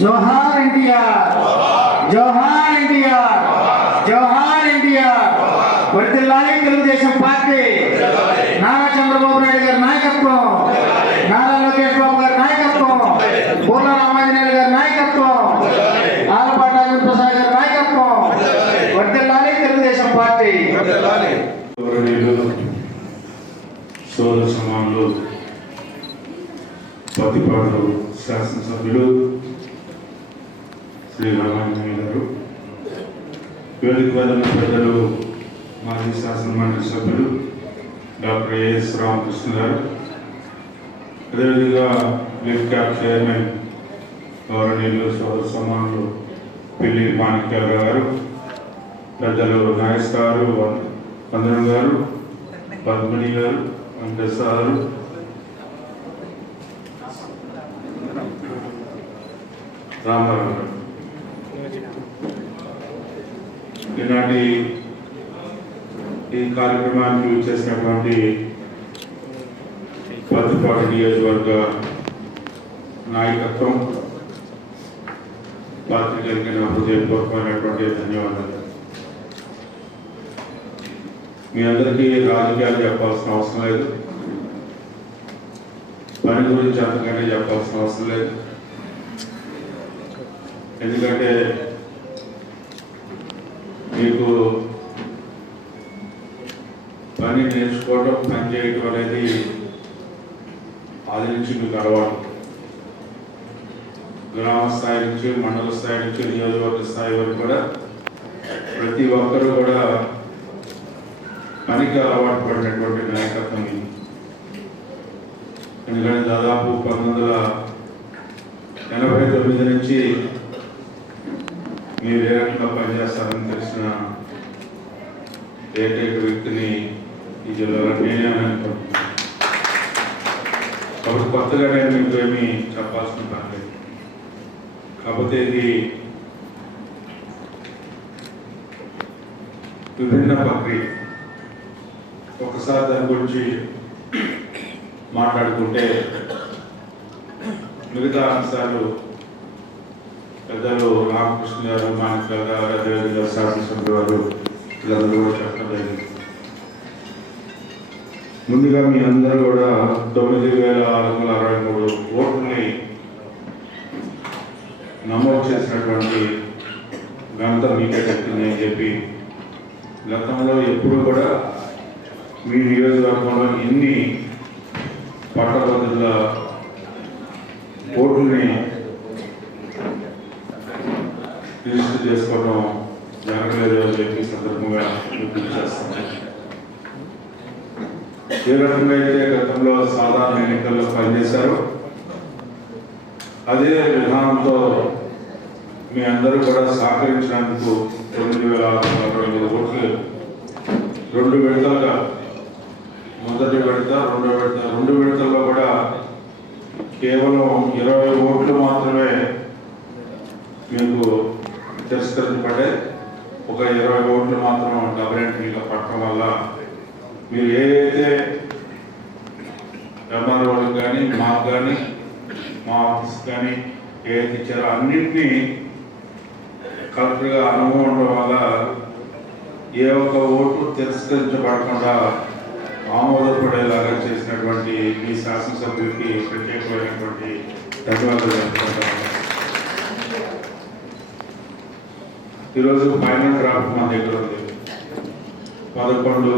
జోహార్ ఎన్టీఆర్. జోహార్ ఎన్టీఆర్. జోహార్ ఎన్టీఆర్. వర్తిల్లాలి తెలుగుదేశం పార్టీ. నారా చంద్రబాబు నాయుడు గారి నాయకత్వం. నారా లోకేష్ బాబు గారి నాయకత్వం. పూర్ణ రామాంజనేయులు గారి నాయకత్వం. ఆలపాటి రాజేంద్ర ప్రసాద్ గారి నాయకత్వం. వర్తిల్లాలి తెలుగుదేశం పార్టీ. సోదర సమానులు పతిపాడు శాసనసభ్యులు శ్రీ రామాంజనేయ గారు. వేదిక మీద పెద్దలు మాజీ శాసనమండలి సభ్యులు డాక్టర్ ఏఎస్ రామకృష్ణ గారు. అదేవిధంగా లిఫ్ క్యాప్ చైర్మన్ గౌరవనీయులు సోదర సమానులు పిల్లి మాణిక్యాల గారు పెద్దలు నాగేష్ గారు వందనం గారు పద్మిని గారు వెంకటేశ్వర గారు. రామారావు గారు. ఈనాటి ఈ కార్యక్రమానికి చేసినటువంటి పత్తిపాడు నియోజకవర్గ నాయకత్వం పాత్రికలకి నా హృదయపూర్వకమైనటువంటి ధన్యవాదాలు. మీ అందరికీ రాజకీయాలు చెప్పాల్సిన అవసరం లేదు. పని గురించి అంతకంటే చెప్పాల్సిన అవసరం లేదు. ఎందుకంటే మీకు పని నేర్చుకోవడం పనిచేయటం అనేది ఆది నుంచి మీకు అలవాటు గ్రామ స్థాయి నుంచి మండల స్థాయి నుంచి నియోజకవర్గ స్థాయి వరకు కూడా ప్రతి ఒక్కరూ కూడా పనికి అలవాటు పడినటువంటి నాయకత్వం ఇది. ఎందుకంటే దాదాపు పంతొమ్మిది వందల ఎనభై తొమ్మిది నుంచి మీరు ఏ రకంగా పనిచేస్తారని తెలిసిన ఏకైక వ్యక్తిని ఈ జిల్లాలో నేనే అని అనుకుంటున్నాను. కాబట్టి కొత్తగా నేను మీకు ఏమి చెప్పాల్సిన పని కాకపోతే ఇది విభిన్న ప్రక్రియ. ఒకసారి దాని గురించి మాట్లాడుకుంటే మిగతా అంశాలు పెద్దలు రామకృష్ణ గారు మాణిక్ గారు అదేవిధంగా శాసనసభ్యులు గారు వీళ్ళందరూ కూడా చెప్పడం జరిగింది ముందుగా మీ అందరూ కూడా తొమ్మిది వేల ఆరు వందల అరవై మూడు ఓటుని నమోదు చేసినటువంటి ఘనత మీకే చెప్తుందని అని చెప్పి గతంలో ఎప్పుడు కూడా మీ నియోజకవర్గంలో ఎన్ని పట్టభద్రుల చెప్పి సందర్భంగా మీకు గుర్తు ఏ రకంగా అయితే గతంలో సాధారణ ఎన్నికల్లో పనిచేశారు అదే విధానంతో మీ అందరూ కూడా సహకరించినందుకు తొమ్మిది వేల ఆరు ఐదు ఓట్లు రెండు విడతలుగా మొదటి విడత రెండో విడత రెండు విడతల్లో కూడా కేవలం ఇరవై ఓట్లు మాత్రమే మీకు తిరస్కరించబడ్డాయి. ఒక ఇరవై ఓట్లు మాత్రం డబుల్ ఎంట్రీగా పట్టడం వల్ల మీరు ఏదైతే ఎంఆర్ఓలకు కానీ మాకు కానీ మా ఆఫీస్ కానీ ఏదైతే ఇచ్చారో అన్నింటినీ కరెక్ట్గా అనుభవం ఉండడం వల్ల ఏ ఒక్క ఓటు తిరస్కరించబడకుండా ఆమోదపడేలాగా చేసినటువంటి మీ శాసనసభ్యులకి ప్రత్యేకమైనటువంటి ధన్యవాదాలు ఈరోజు ఫైనల్ డ్రాఫ్ట్ మా దగ్గర ఉంది. పదకొండు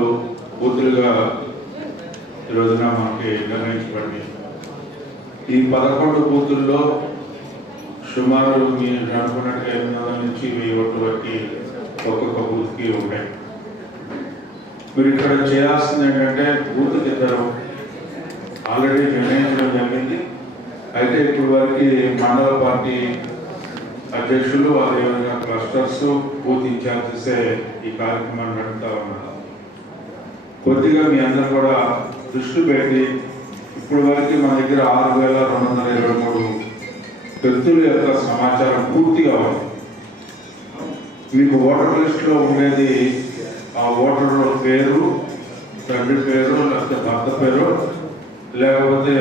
బూతులుగా ఈ రోజున మనకి నిర్ణయించబడింది ఈ పదకొండు బూతుల్లో సుమారు మీరు అనుకున్నట్టుగా ఎనిమిది వందల నుంచి వెయ్యి ఓట్ల వరకు ఒక్కొక్క బూత్కి ఉంటాయి. మీరు ఇక్కడ చేయాల్సింది ఏంటంటే బూత్ ఇద్దరు ఆల్రెడీ నిర్ణయించడం జరిగింది. అయితే ఇప్పుడు వరకు మండల పార్టీ అధ్యక్షులు అదేవిధంగా క్లస్టర్స్ బూత్ ఇన్ఛార్జెసే ఈ కార్యక్రమాన్ని నడుపుతా ఉన్నారు. కొద్దిగా మీ అందరూ కూడా దృష్టి పెట్టి ఇప్పుడు వరకు మన దగ్గర ఆరు వేల రెండు వందల ఇరవై మూడు వ్యక్తుల యొక్క సమాచారం పూర్తిగా ఉంది. మీకు ఓటర్ లిస్ట్లో ఉండేది ఆ ఓటర్ పేరు తండ్రి పేరు లేకపోతే భర్త పేరు లేకపోతే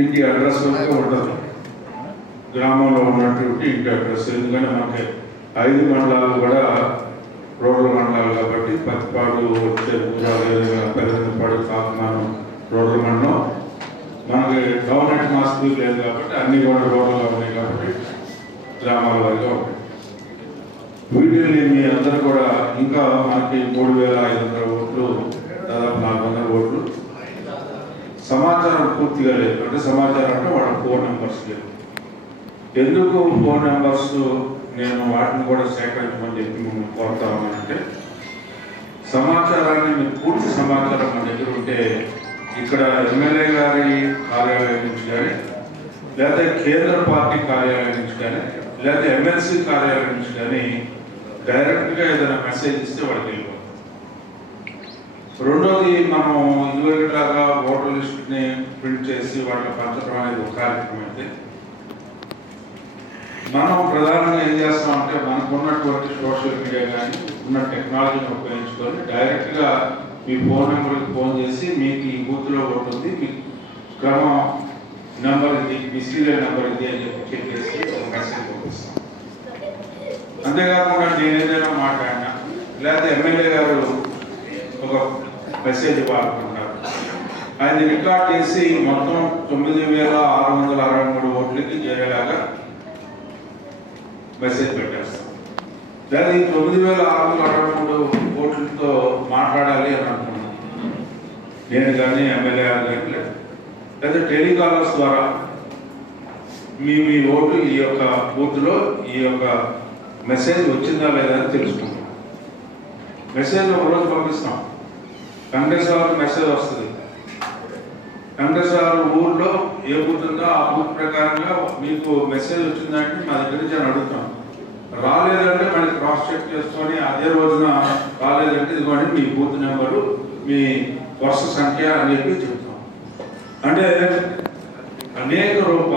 ఇంటి అడ్రస్ వరకు ఉంటుంది. గ్రామంలో ఉన్నటువంటి ఇంటి అడ్రస్ ఎందుకంటే మనకి ఐదు మండలాలు కూడా రోడ్ల మండలాలు కాబట్టి పత్తిపాడు చెరుకు పెద్దపాడు కాకుమానం రోడ్ల మండలం. మనకి గవర్నమెంట్ హాస్పిటల్ లేదు కాబట్టి అన్ని కూడా రోడ్లు ఉన్నాయి కాబట్టి గ్రామాల వారిగా ఉంటాయి. వీటిని మీ అందరూ కూడా ఇంకా మనకి మూడు వేల ఐదు వందల ఓట్లు దాదాపు నాలుగు వందల ఓట్లు. సమాచారం పూర్తిగా లేదు. అంటే సమాచారం అంటే వాళ్ళ ఫోన్ నెంబర్స్ లేవు. ఎందుకు ఫోన్ నెంబర్స్ నేను వాటిని కూడా సేకరించమని చెప్పి మిమ్మల్ని కోరుతా ఉన్నానంటే సమాచారాన్ని మీకు పూర్తి సమాచారం మన దగ్గర ఉంటే ఇక్కడ ఎమ్మెల్యే గారి కార్యాలయం నుంచి కానీ లేదా కేంద్ర పార్టీ కార్యాలయం నుంచి కానీ లేదా ఎమ్మెల్సీ కార్యాలయం నుంచి కానీ డైరెక్ట్గా ఏదైనా మెసేజ్ ఇస్తే వాడికి వెళ్ళిపోతుంది రెండోది మనం ఇదివరకులాగా ఓటర్ లిస్ట్ని ప్రింట్ చేసి వాటిని పంచడం అనేది ఒక కార్యక్రమం అయితే మనం ప్రధానంగా ఏం చేస్తామంటే మనకు ఉన్నటువంటి సోషల్ మీడియా కానీ ఉన్న టెక్నాలజీని ఉపయోగించుకొని డైరెక్ట్గా మీ ఫోన్ నెంబర్కి ఫోన్ చేసి మీకు ఈ బూత్లో ఉంటుంది. మీ క్రమం నెంబర్ ఇది మీ సీరియల్ నెంబర్ ఇది అని చెప్పి చెప్పేసి మెసేజ్ పంపిస్తాం. అంతేకాకుండా నేను ఏదైనా మాట్లాడినా లేకపోతే ఎమ్మెల్యే గారు ఒక మెసేజ్ పాల్గొంటారు ఆయన రికార్డ్ చేసి మొత్తం తొమ్మిది వేల ఆరు వందల అరవై మూడు ఓట్లకి చేరేలాగా మెసేజ్ పెట్టేస్తాం. లేదా ఈ తొమ్మిది వేల ఆరు వందల అరవై మూడు ఓట్లతో మాట్లాడాలి అని అనుకున్నాను నేను కానీ ఎమ్మెల్యే గారు కానీ లేదు. లేదా టెలికాలర్స్ ద్వారా మీ మీ ఓటు ఈ యొక్క బూత్లో ఈ యొక్క మెసేజ్ వచ్చిందా లేదా అని తెలుసుకుంటాం. మెసేజ్ ఒక రోజు పంపిస్తాం. కాంగ్రెస్ వాళ్ళకి మెసేజ్ వస్తుంది. కాంగ్రెస్ ఊళ్ళో ఊర్లో ఏ బూత్ ఉందో ఆ బూత్ ప్రకారంగా మీకు మెసేజ్ వచ్చిందంటే మా దగ్గర నుంచి అని అడుగుతాం. రాలేదంటే మళ్ళీ క్రాస్ చెక్ చేసుకొని అదే రోజున రాలేదంటే ఇదిగోండి మీ బూత్ నెంబరు మీ వరుస సంఖ్య అని చెప్పి చెప్తాం. అంటే అనేక రూపాయలు